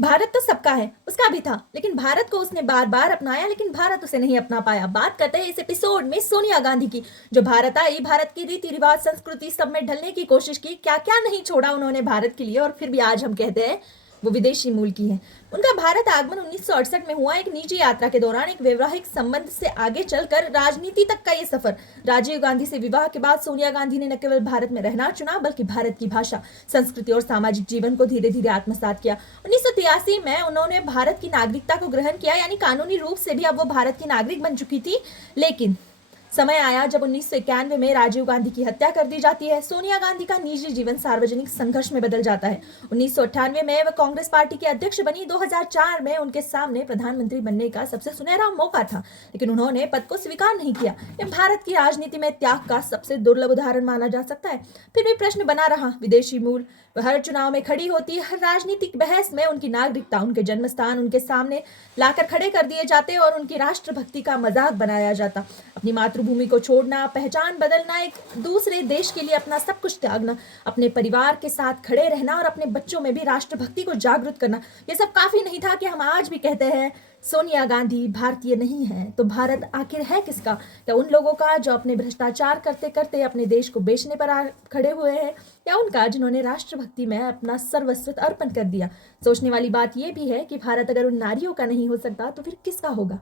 भारत तो सबका है, उसका भी था, लेकिन भारत को उसने बार बार अपनाया, लेकिन भारत उसे नहीं अपना पाया। बात करते हैं इस एपिसोड में सोनिया गांधी की, जो भारत आई, भारत की रीति रिवाज संस्कृति सब में ढलने की कोशिश की, क्या क्या नहीं छोड़ा उन्होंने भारत के लिए, और फिर भी आज हम कहते हैं वो विदेशी मूल की है। उनका भारत आगमन 1968 में हुआ, एक निजी यात्रा के दौरान, एक वैवाहिक संबंध से आगे चलकर राजनीति तक का ये सफर। राजीव गांधी से विवाह के बाद सोनिया गांधी ने न केवल भारत में रहना चुना, बल्कि भारत की भाषा, संस्कृति और सामाजिक जीवन को धीरे धीरे आत्मसात किया। 1983 में उन्होंने भारत की नागरिकता को ग्रहण किया, यानी कानूनी रूप से भी अब वो भारत की नागरिक बन चुकी थी। लेकिन समय आया जब 1991 में राजीव गांधी की हत्या कर दी जाती है। सोनिया गांधी का निजी जीवन सार्वजनिक संघर्ष में बदल जाता है। 1998 में वह कांग्रेस पार्टी की अध्यक्ष बनी। 2004 में उनके सामने प्रधानमंत्री बनने का सबसे सुनहरा मौका था, लेकिन उन्होंने पद को स्वीकार नहीं किया। यह भारत की राजनीति में त्याग का सबसे दुर्लभ उदाहरण माना जा सकता है। फिर भी प्रश्न बना रहा, विदेशी मूल वह हर चुनाव में खड़ी होती, हर राजनीतिक बहस में उनकी नागरिकता, उनके जन्म स्थान उनके सामने लाकर खड़े कर दिए जाते और उनकी राष्ट्रभक्ति का मजाक बनाया जाता। अपनी मातृभूमि को छोड़ना, पहचान बदलना, एक दूसरे देश के लिए अपना सब कुछ त्यागना, अपने परिवार के साथ खड़े रहना और अपने बच्चों में भी राष्ट्रभक्ति को जागृत करना, ये सब काफी नहीं था कि हम आज भी कहते हैं सोनिया गांधी भारतीय नहीं है। तो भारत आखिर है किसका? क्या उन लोगों का जो अपने भ्रष्टाचार करते करते अपने देश को बेचने पर खड़े हुए हैं, या उनका जिन्होंने राष्ट्रभक्ति में अपना सर्वस्व अर्पण कर दिया? सोचने वाली बात यह भी है कि भारत अगर उन नारियों का नहीं हो सकता तो फिर किसका होगा?